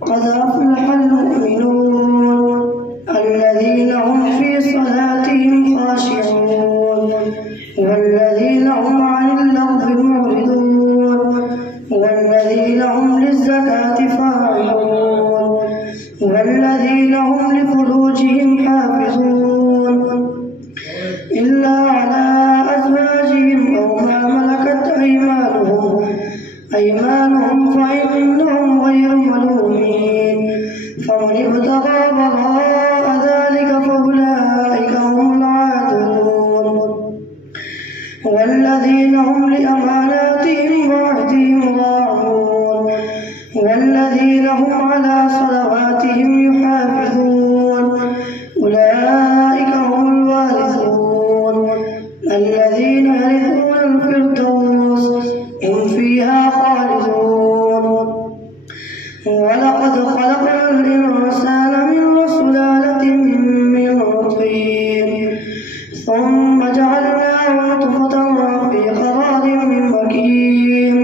قد أفلح المؤمنون الذين هم في صلاتهم خاشعون والذين هم عن اللغو معرضون والذين هم للزكاة فاعلون والذين هم لفروجهم حافظون إلا على أزواجهم أو ما ملكت أيمانهم فإنهم غير ملومين فمن ابتغى وراء ذلك فأولئك هم العادون والذين هم لأماناتهم وعهدهم راعون والذين هم على صلواتهم يحافظون أولئك هم الوارثون الذين يرثون الفردوس هم فيها خالدون ولقد خلقنا الإنسان من سلالة من طين ثم جعلناه نطفة في قرار مكين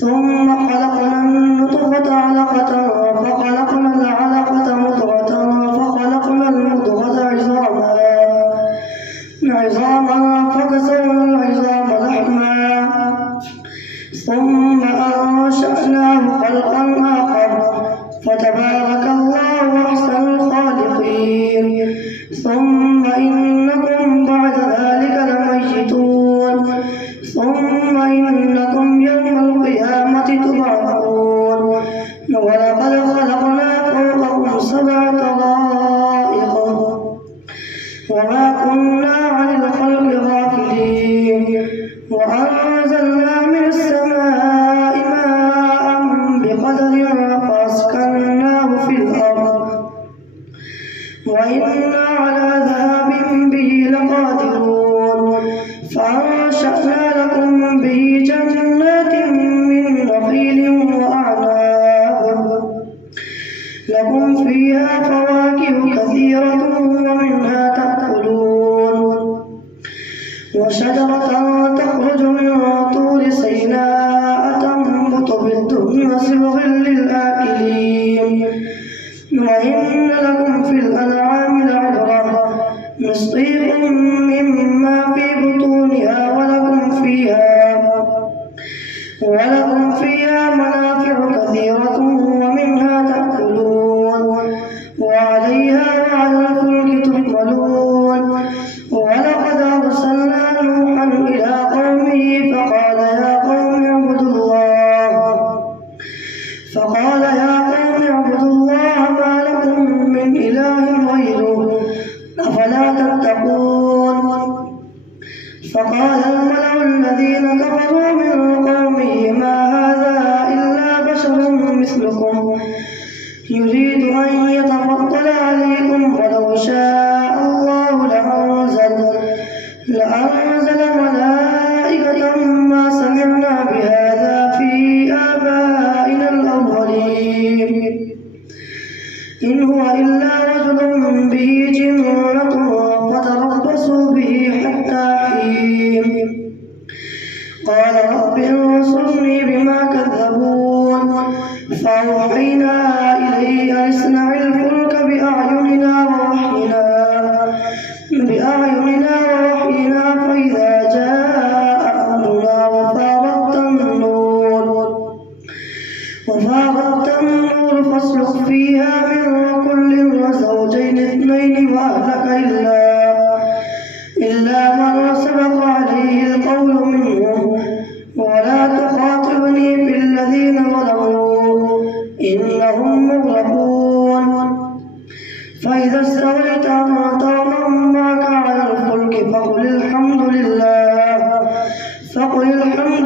ثم خلقنا النطفة علقة فخلقنا العلقة مضغة فخلقنا المضغة عظاما فكسونا العظام لحما ثم أنشأناه خلقا آخر فتبارك الله أحسن الخالقين ثم إنكم بعد ذلك لميتون ثم إنكم يوم القيامة تبعثون ولقد خلقنا فوقكم 7 طرائق وما كنا عن الخلق غافلين وأنزلنا من السماء ماء بقدر فأسكناه في الأرض وإنا على ذهاب به لقادرون فأنشأنا لكم به جنات من نخيل وأعناب لكم فيها فواكه كثيرة ومنها تأكلون وشجرة تخرج من طور سيناء تنبت بالدهن صبغ للآكلين وإن لكم في الأنعام لعبرة نسقيكم مما في بطونها ولكم فيها منافع كثيرة ومنها تأكلون وعليها وعلى الفلك تحملون ولقد أرسلنا نوحا إلى قومه فقال يا قوم اعبدوا الله ما لكم من إله غيره أفلا تتقون فقال الملأ الذين كفروا من قومه ما هذا إلا بشر مثلكم يريد أن يتفضل عليكم ولو شاء الله لأنزل ملائكة ما سمعنا بهذا في آبائنا الأولين إن هو إلا رجل به جنة فتربصوا به حتى حين قال رب انصرني بما كذبون فأوحينا إليه أن اصنع الفلك بأعيننا ووحينا فإذا جاء أمرنا وفارت النور فاسلك فيها من كل وزوجين 2 وأهلك إلا من سبق عليه القول منهم ولا تخاطبني في الذين ظلموا إنهم مغرقون فإذا استويت أنت ومن معك على الفلك فقل الحمد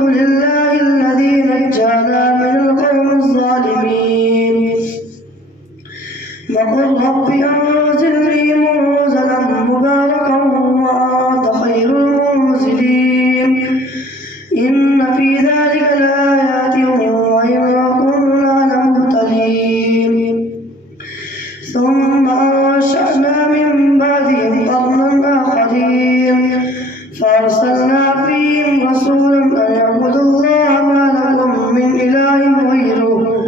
لله الذي نجانا من القوم الظالمين وقل رب أنزلني منزلا مباركا وأنت خير المنزلين إن في ذلك لآيات وإن كنا لمبتلين ثم أنشأنا من بعدهم قرنا آخرين فأرسلنا فيهم رسولا أن اعبدوا الله ما لكم من إله غيره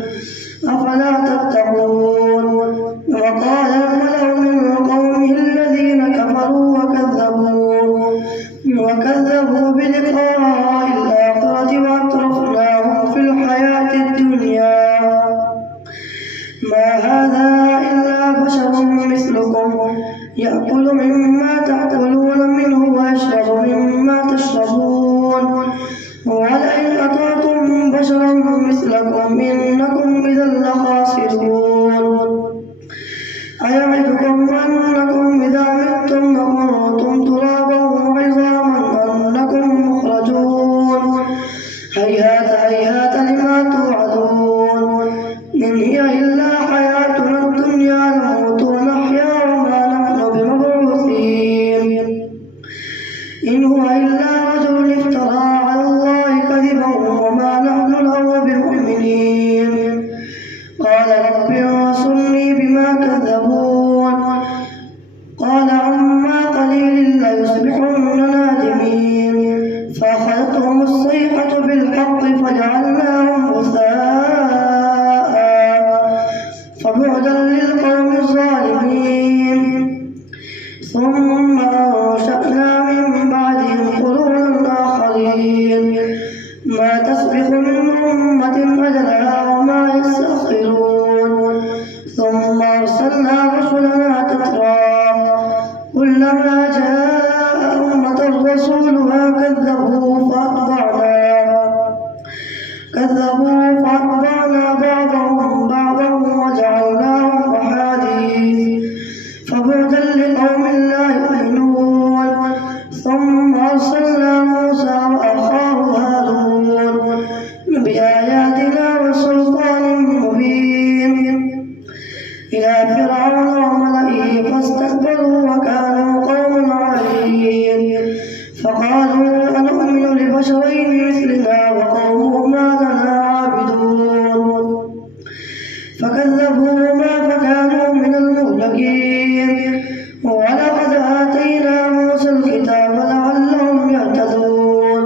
إنكم إذا لخاسرون أيعدكم أنكم إذا متم وكنتم ترابا وعظاما أنكم مخرجون هيهات هيهات لما توعدون إن هي إلا حياتنا الدنيا نموت ونحيا وما نحن بمبعوثين إن هو إلا رجل افترى على الله كذبا وما نحن له بمؤمنين قال رب انصرني بما كذبون قال عما قليل ليصبحن نادمين فأخذتهم الصيحة بالحق فجعلناهم غثاء فبعدا للقوم الظالمين ثم أنشأنا من بعدهم قرونا آخرين ما تسبق من أمة أجلها وما يستأخرون ثم أرسلنا رسلنا تترى كلما جاء أمة رسولها كذبوا فأتبعنا بعضهم بعضا وجعلناهم أحاديث فبعدا لقوم لا يؤمنون ثم أرسلنا موسى وأخاه هارون بآياتنا وسلطان مبين إلى فرعون وملئه فاستكبروا وكانوا قوما عالين فقالوا أنؤمن لبشرين مثلنا وقومهما لنا عابدون فكذبوهما فكانوا من المهلكين ولقد آتينا موسى الكتاب لعلهم يهتدون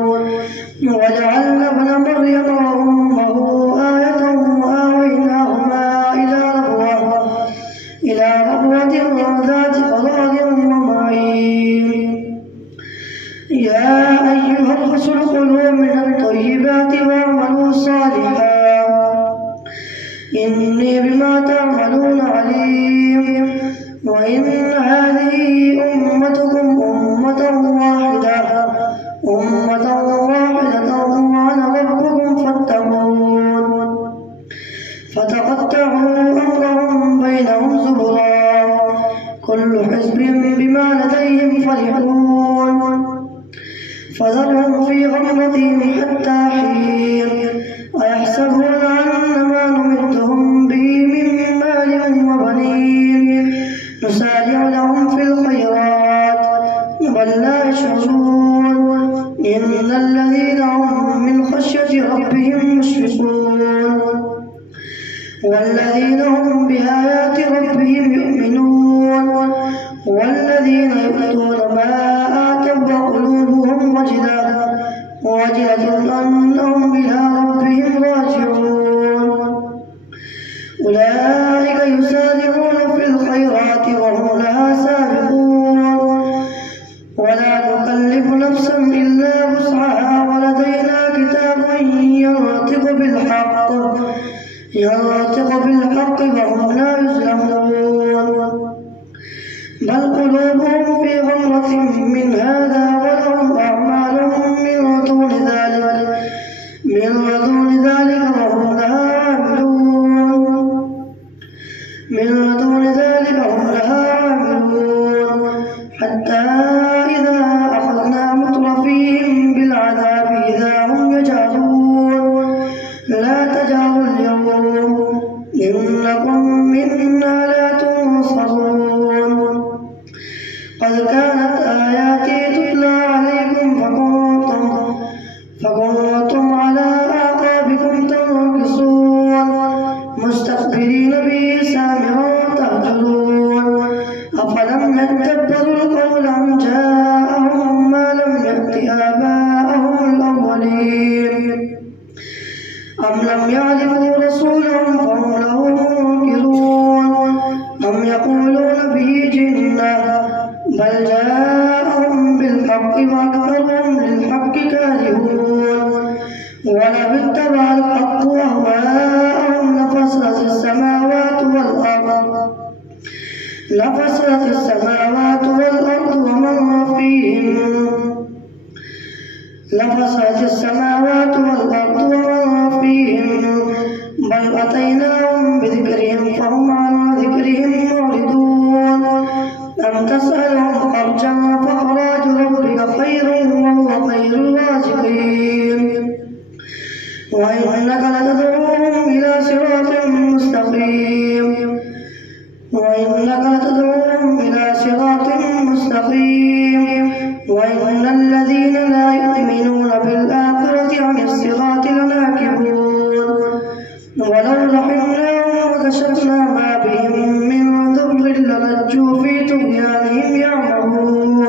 وجعلنا ابن مريم وأمه آية وآويناهما إلى ربوة ذات قرار ومعين يا أيها الرسل كلوا من الطيبات واعملوا صالحا إني بما تعملون عليم وإن هذه أمتكم أمة واحدة وأنا ربكم فاتقون فتقطعوا أمرهم بينهم زبرا كل حزب بما لديهم فرحون فذرهم في غمرتهم حتى حين أيحسبون أن ما نمدهم به من مال وبنين نسارع لهم في الخيرات بل لا يشعرون إن الذين هم من خشية ربهم مشفقون والذين هم بآيات ربهم يؤمنون والذين يؤتون ما آتوا وقلوبهم وجلة أنهم إلى ربهم راجعون أولئك يسارعون في الخيرات وهم لها سابقون ولا نكلف نفسا إلا وسعها ولدينا كتاب ينطق بالحق وهم لا يظلمون بل قلوبهم في غمرة من هذا ولهم أعمال من دون ذلك وهم لها عاملون حتى إذا أخذنا مترفيهم بالعذاب إذا هم يجهرون لا تجهروا اليوم إنكم منا لا تنصرون بل أتيناهم بذكرهم فهم عن ذكرهم معرضون أم تسألهم خرجا فخراج ربك خير وهو خير الرازقين وإنك لتدعوهم إلى صراط مستقيم وإن الذين لا يؤمنون بالآخرة عن الصراط لناكبون ولو رحمناهم وكشفنا ما بهم من ضر للجوا في طغيانهم يعمهون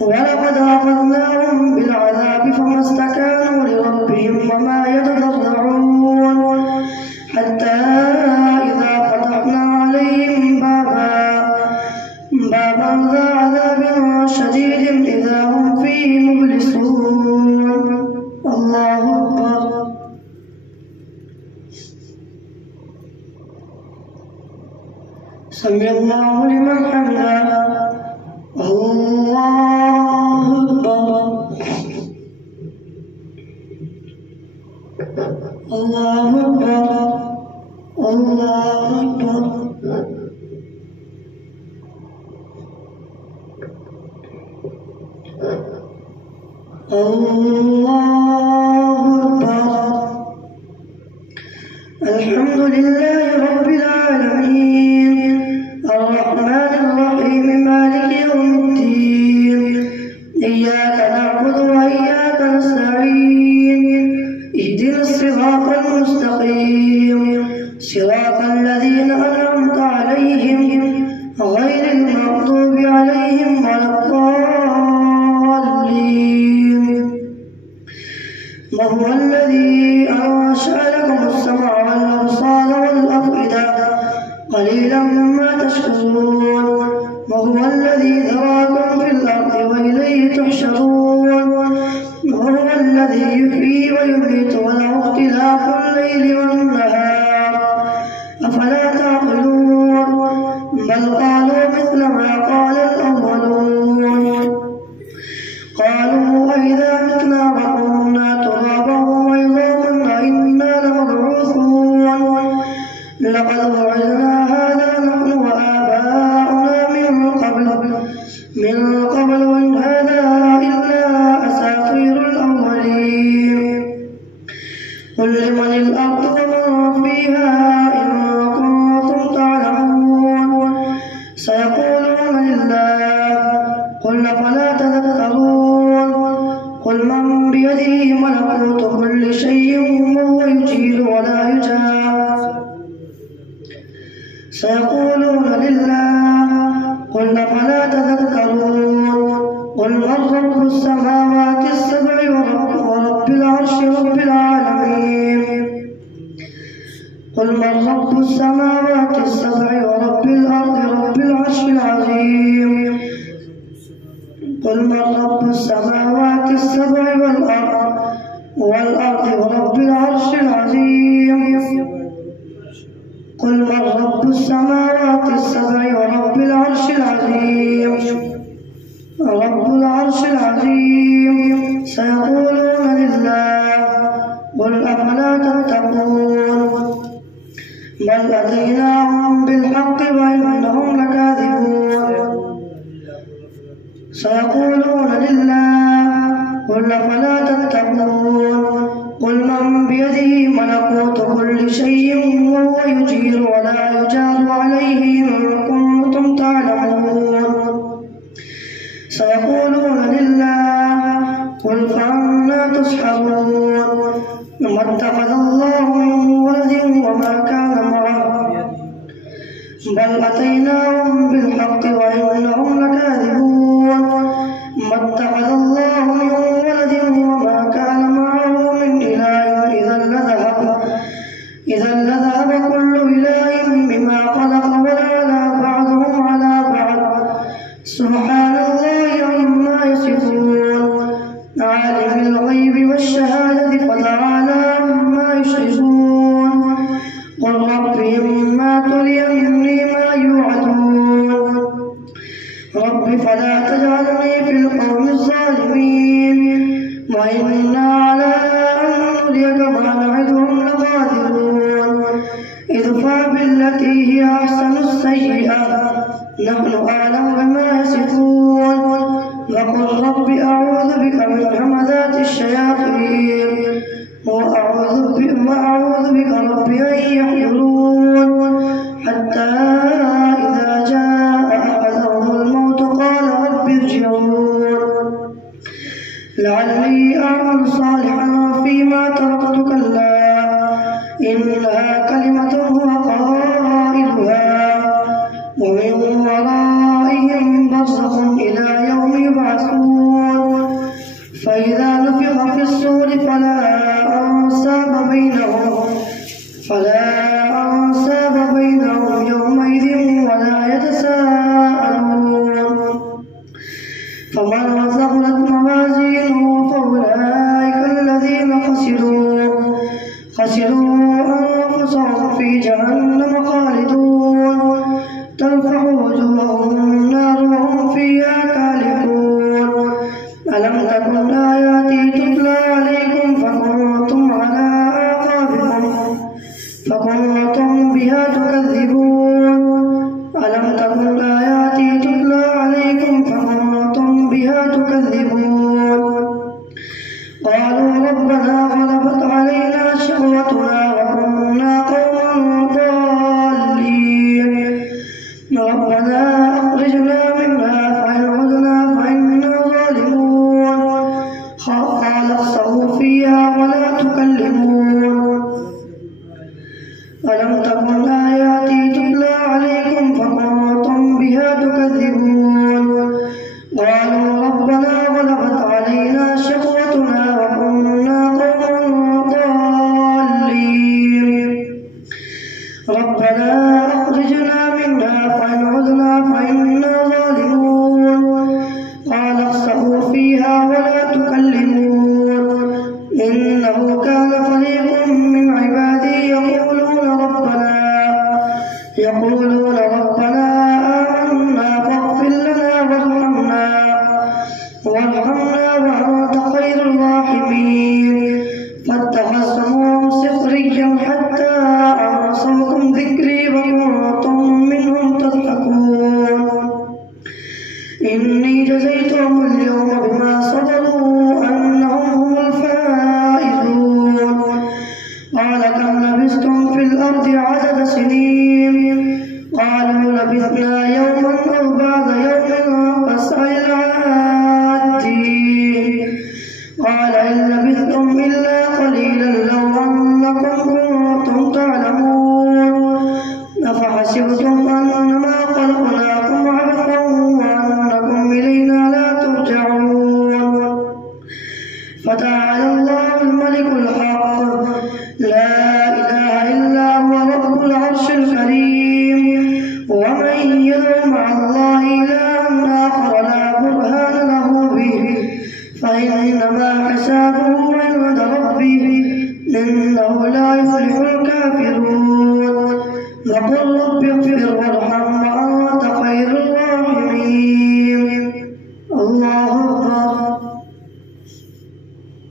ولقد أخذناهم بالعذاب فما استكانوا لربهم وما يتضرعون حتى إذا فتحنا عليهم بابا ذا عذاب شديد إذا هم فيه مبلسون. الله أكبر. سمع الله لمن حمده. الله أكبر. الله أكبر. الله أكبر. الله أكبر. الحمد لله رب العالمين الرحمن الرحيم مالك يوم الدين إياك نعبد وإياك نستعين اهدنا الصراط المستقيم صراط الذين أنعمت عليهم غير المغضوب عليهم ولا الضالين. وهو الذي أنشأ لكم السمع والأبصار والأفئدة قليلا ما تشكرون. وهو الذي ذراكم في الأرض وإليه تحشرون. وهو الذي يحيي ويميت وله اختلاف الليل والنهار أفلا تعقلون. بل قالوا مثل ما قال الأولون قالوا أئذا متنا وكنا ترابا وعظاما أئنا لمبعوثون لقد وعدنا هذا نحن وآباؤنا من قبل إن هذا إلا أساطير الأولين. قل لمن الأرض ومن فيها إن كنتم تعلمون سيقولون لله قل فلا تذكرون. قل من بيده ملكوت كل شيء وهو يجير ولا يجار سيقولون لله قل فلا تذكرون. قل من رب السماوات السبع ورب العرش رب العالمين. قل من رب السماوات السبع ورب الأرض رب العرش العظيم. قل من رب السماوات السبع والأرض ورب العرش العظيم. قل من رب السماوات السبع ورب العرش العظيم. رب العرش العظيم سيقولون لله قل أفلا تتقون. بل أتيناهم بالحق وإنهم لكاذبون. سيقولون لله قل أفلا تتقون. قل من بيده ملكوت كل شيء وهو يجير ولا يجار عليه إن كنتم تعلمون. سيقولون لله قل فأنى تسحرون. ما اتخذ الله من ولد وما كان معه بل أتيناهم بالحق وإنهم لكاذبون. ما اتخذ الله من ولد وما كان معه من إله إذا لذهب كل إله بما خلق ولعلى بعضهم على بعض سبحان الله عما يصفون. عالم الغيب والشهادة فتعالى عما يشركون. قل رب إما تريني ما يوعدون رب فلا تجعلني في القوم الظالمين وإنا على أن نريك ما نعدهم لقادرون. نحن أعلم بما يصفون وقل رب أعوذ بك من همزات الشياطين وأعوذ بك رب أن يحضرون حتى إذا جاء أحدهم الموت قال رب ارجعون لعلي أعمل صالحا فيما تركت كلا إنها كلمة هو قائلها ومن ورائهم برزخ إلى يوم يبعثون فإذا نفخ في الصور فلا أنساب بينهم يومئذ ولا يتساءلون فمن ثقلت موازينه فأولئك الذين خسروا أنفسهم في جهنم خالدون تلفح وجوههم النار وهم فيها كالحون ألم تكن آياتي تتلى عليكم فكنتم بها تكذبون ألم تكن آياتي تتلى عليكم فكنتم بها تكذبون قالوا ربنا غلبت علينا شقوتنا وكنا قوما ضالين ربنا أخرجنا منها فإن عدنا فإنا ظالمون قال اخسئوا فيها ولا تكلمون ألم تكن آياتي تتلى عليكم فكنتم بها تكذبون قالوا ربنا غلبت علينا شقوتنا وكنا قوما ضالين ربنا أخرجنا منها فإن عدنا فإنا ظالمون قال اخسئوا فيها ولا تكلمون إنه كان فريق من عبادي يقولون ربنا آمنا فاغفر لنا وارحمنا وأنت خير الراحمين فاتخذتموهم سخريا حتى أنسوكم ذكري وكنتم منهم تضحكون إني جزيتهم اليوم بما صبروا أنهم هم الفائزون قال كم لبثتم في الأرض عدد سنين قالوا لبثنا يوما أو بعض يوم فاسأل العادين قال إن لبثتم إلا قليلا لو أنكم كنتم تعلمون أفحسبتم أنما خلقناكم عبثا وأنكم إلينا لا ترجعون فتعالى الله الملك الحق لا إله إلا هو رب العرش الكريم ومن يدع مع الله إلها آخر لا برهان له به فإنما حسابه عند ربه إنه لا يفلح الكافرون وقل رب اغفر وارحم وأنت خير الراحمين الله أكبر